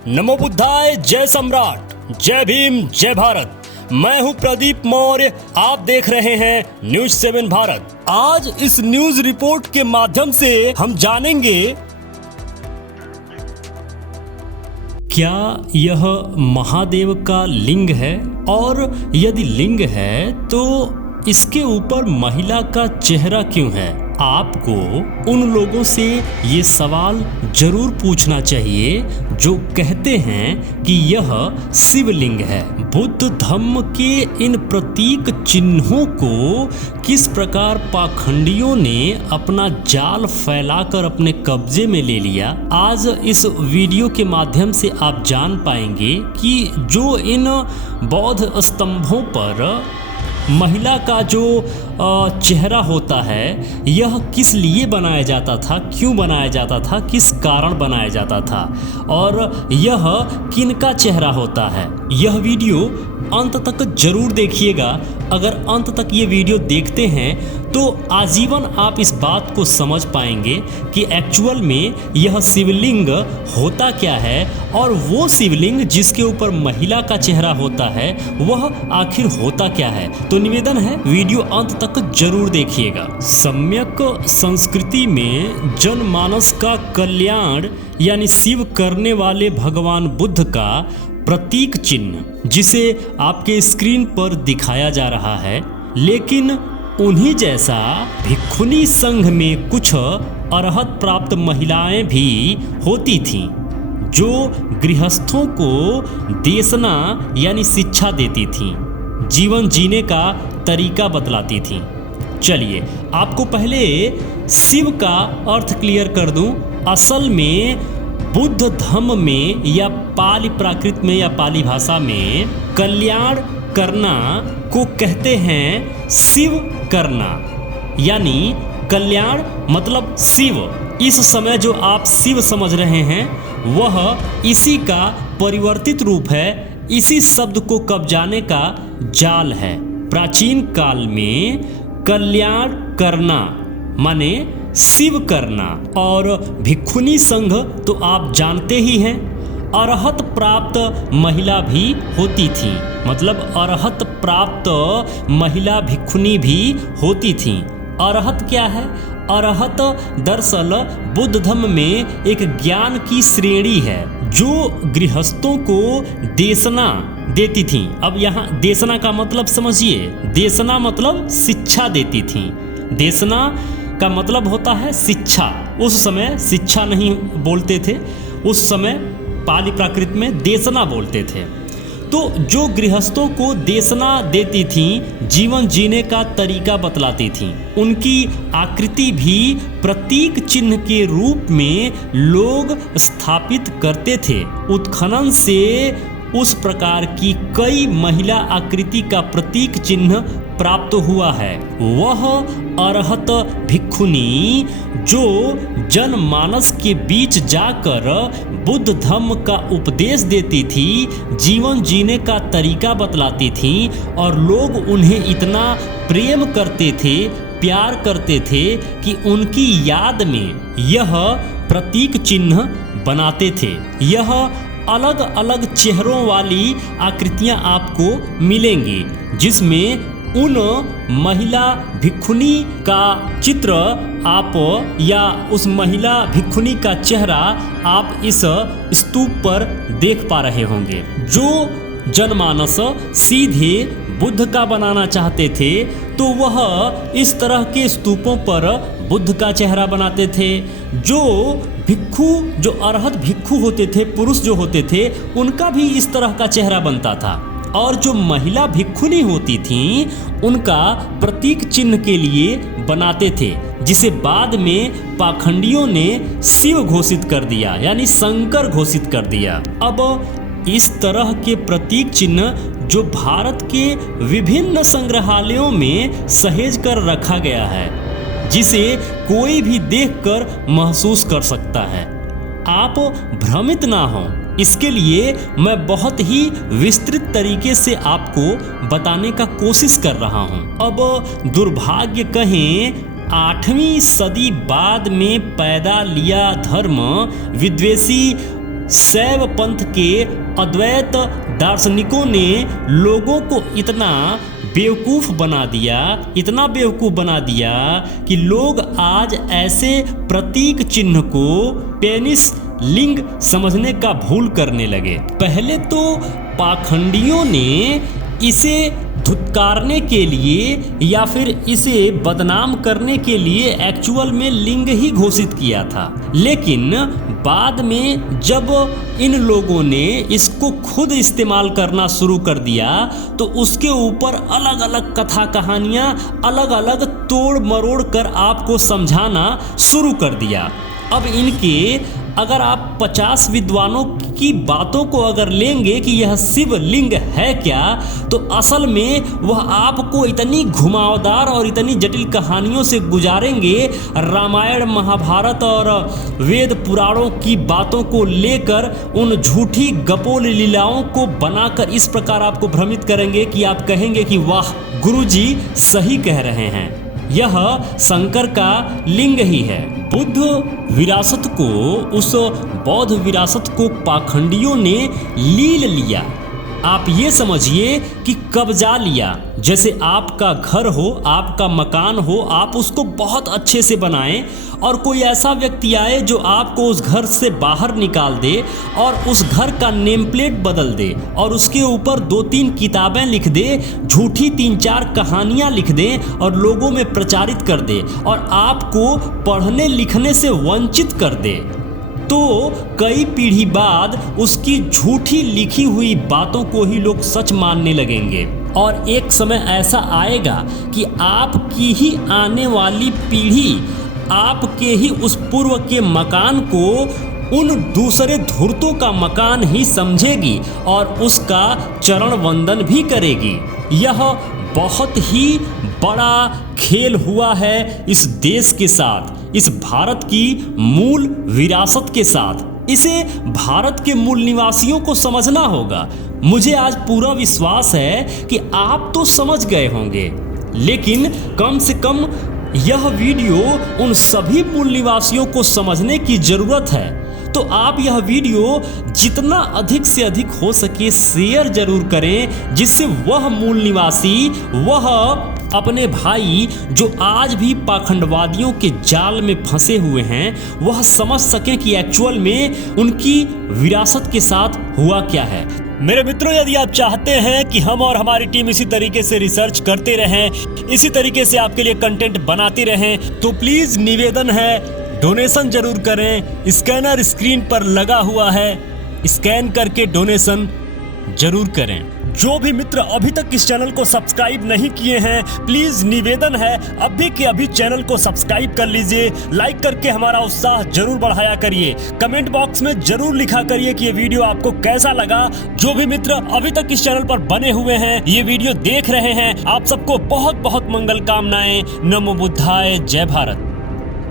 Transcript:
नमो बुद्धाय, जय सम्राट, जय भीम, जय भारत। मैं हूं प्रदीप मौर्य, आप देख रहे हैं न्यूज 7 भारत। आज इस न्यूज रिपोर्ट के माध्यम से हम जानेंगे क्या यह महादेव का लिंग है, और यदि लिंग है तो इसके ऊपर महिला का चेहरा क्यों है। आपको उन लोगों से ये सवाल जरूर पूछना चाहिए जो कहते हैं कि यह शिवलिंग है। बुद्ध धम्म के इन प्रतीक चिन्हों को किस प्रकार पाखंडियों ने अपना जाल फैलाकर अपने कब्जे में ले लिया, आज इस वीडियो के माध्यम से आप जान पाएंगे कि जो इन बौद्ध स्तंभों पर महिला का जो चेहरा होता है यह किस लिए बनाया जाता था, क्यों बनाया जाता था, किस कारण बनाया जाता था, और यह किनका चेहरा होता है। यह वीडियो अंत तक जरूर देखिएगा। अगर अंत तक ये वीडियो देखते हैं तो आजीवन आप इस बात को समझ पाएंगे कि एक्चुअल में यह शिवलिंग होता क्या है, और वो शिवलिंग जिसके ऊपर महिला का चेहरा होता है वह आखिर होता क्या है। तो निवेदन है वीडियो अंत तक जरूर देखिएगा। सम्यक संस्कृति में जनमानस का कल्याण यानी शिव करने वाले भगवान बुद्ध का प्रतीक चिन्ह, जिसे आपके स्क्रीन पर दिखाया जा रहा है, लेकिन उन्हीं जैसा भिक्षुनी संघ में कुछ अरहत प्राप्त महिलाएं भी होती थीं जो गृहस्थों को देशना यानी शिक्षा देती थीं, जीवन जीने का तरीका बतलाती थीं। चलिए आपको पहले शिव का अर्थ क्लियर कर दूं। असल में बुद्ध धम्म में या पाली प्राकृत में या पाली भाषा में कल्याण करना को कहते हैं शिव करना, यानी कल्याण मतलब शिव। इस समय जो आप शिव समझ रहे हैं वह इसी का परिवर्तित रूप है, इसी शब्द को कब्जाने का जाल है। प्राचीन काल में कल्याण करना माने शिव करना, और भिक्षुनी संघ तो आप जानते ही हैं, अरहत प्राप्त महिला भी होती थी, मतलब अरहत प्राप्त महिला भिक्षुनी भी होती थी। अरहत क्या है? अरहत दरअसल बुद्ध धम्म में एक ज्ञान की श्रेणी है जो गृहस्थों को देशना देती थी। अब यहाँ देशना का मतलब समझिए, देशना मतलब शिक्षा देती थी। देशना का मतलब होता है शिक्षा। उस समय शिक्षा नहीं बोलते थे, उस समय पाली प्राकृत में देशना बोलते थे। तो जो गृहस्थों को देशना देती थीं, जीवन जीने का तरीका बतलाती थीं, उनकी आकृति भी प्रतीक चिन्ह के रूप में लोग स्थापित करते थे। उत्खनन से उस प्रकार की कई महिला आकृति का प्रतीक चिन्ह प्राप्त हुआ है। वह अरहत भिक्षुनी जो जनमानस के बीच जाकर बुद्ध धम्म का उपदेश देती थी, जीवन जीने का तरीका बतलाती थी, और लोग उन्हें इतना प्रेम करते थे, प्यार करते थे कि उनकी याद में यह प्रतीक चिन्ह बनाते थे। यह अलग अलग चेहरों वाली आकृतियां आपको मिलेंगी, जिसमें उन महिला भिक्षुनी का चित्र आप या उस महिला भिक्षुनी का चेहरा आप इस स्तूप पर देख पा रहे होंगे। जो जनमानस सीधे बुद्ध का बनाना चाहते थे तो वह इस तरह के स्तूपों पर बुद्ध का चेहरा बनाते थे। जो भिक्षु, जो अरहत भिक्षु होते थे, पुरुष जो होते थे, उनका भी इस तरह का चेहरा बनता था। और जो महिला भिक्षुनी होती थीं उनका प्रतीक चिन्ह के लिए बनाते थे, जिसे बाद में पाखंडियों ने शिव घोषित कर दिया, यानी शंकर घोषित कर दिया। अब इस तरह के प्रतीक चिन्ह जो भारत के विभिन्न संग्रहालयों में सहेज कर रखा गया है, जिसे कोई भी देखकर महसूस कर सकता है। आप भ्रमित ना हो, इसके लिए मैं बहुत ही विस्तृत तरीके से आपको बताने का कोशिश कर रहा हूं। अब दुर्भाग्य कहें 8वीं सदी बाद में पैदा लिया धर्म विद्वेषी शैव पंथ के अद्वैत दार्शनिकों ने लोगों को इतना बेवकूफ़ बना दिया, इतना बेवकूफ़ बना दिया कि लोग आज ऐसे प्रतीक चिन्ह को पेनिस लिंग समझने का भूल करने लगे। पहले तो पाखंडियों ने इसे धुतकारने के लिए या फिर इसे बदनाम करने के लिए एक्चुअल में लिंग ही घोषित किया था, लेकिन बाद में जब इन लोगों ने इसको खुद इस्तेमाल करना शुरू कर दिया तो उसके ऊपर अलग अलग कथा कहानियाँ अलग अलग तोड़ मरोड़ कर आपको समझाना शुरू कर दिया। अब इनके अगर आप 50 विद्वानों की बातों को अगर लेंगे कि यह शिव लिंग है क्या, तो असल में वह आपको इतनी घुमावदार और इतनी जटिल कहानियों से गुजारेंगे, रामायण महाभारत और वेद पुराणों की बातों को लेकर उन झूठी गपोल लीलाओं को बनाकर इस प्रकार आपको भ्रमित करेंगे कि आप कहेंगे कि वाह गुरुजी सही कह रहे हैं, यह शंकर का लिंग ही है। बुद्ध विरासत को, उस बौद्ध विरासत को पाखंडियों ने लील लिया। आप ये समझिए कि कब्जा लिया। जैसे आपका घर हो, आपका मकान हो, आप उसको बहुत अच्छे से बनाएं और कोई ऐसा व्यक्ति आए जो आपको उस घर से बाहर निकाल दे और उस घर का नेम प्लेट बदल दे और उसके ऊपर 2-3 किताबें लिख दे, झूठी 3-4 कहानियां लिख दे और लोगों में प्रचारित कर दे और आपको पढ़ने लिखने से वंचित कर दे, तो कई पीढ़ी बाद उसकी झूठी लिखी हुई बातों को ही लोग सच मानने लगेंगे। और एक समय ऐसा आएगा कि आपकी ही आने वाली पीढ़ी आपके ही उस पूर्व के मकान को उन दूसरे धूर्तों का मकान ही समझेगी और उसका चरण वंदन भी करेगी। यह बहुत ही बड़ा खेल हुआ है इस देश के साथ, इस भारत की मूल विरासत के साथ। इसे भारत के मूल निवासियों को समझना होगा। मुझे आज पूरा विश्वास है कि आप तो समझ गए होंगे, लेकिन कम से कम यह वीडियो उन सभी मूल निवासियों को समझने की जरूरत है। तो आप यह वीडियो जितना अधिक से अधिक हो सके शेयर जरूर करें, जिससे वह मूल निवासी, वह अपने भाई जो आज भी पाखंडवादियों के जाल में फंसे हुए हैं, वह समझ सकें कि एक्चुअल में उनकी विरासत के साथ हुआ क्या है। मेरे मित्रों, यदि आप चाहते हैं कि हम और हमारी टीम इसी तरीके से रिसर्च करते रहें, इसी तरीके से आपके लिए कंटेंट बनाती रहें, तो प्लीज निवेदन है, डोनेशन जरूर करें। स्कैनर स्क्रीन पर लगा हुआ है, स्कैन करके डोनेशन जरूर करें। जो भी मित्र अभी तक इस चैनल को सब्सक्राइब नहीं किए हैं, प्लीज निवेदन है अभी के अभी चैनल को सब्सक्राइब कर लीजिए। लाइक करके हमारा उत्साह जरूर बढ़ाया करिए। कमेंट बॉक्स में जरूर लिखा करिए कि ये वीडियो आपको कैसा लगा। जो भी मित्र अभी तक इस चैनल पर बने हुए हैं, ये वीडियो देख रहे हैं, आप सबको बहुत बहुत मंगल कामनाएं। नमो बुद्धाय, जय भारत।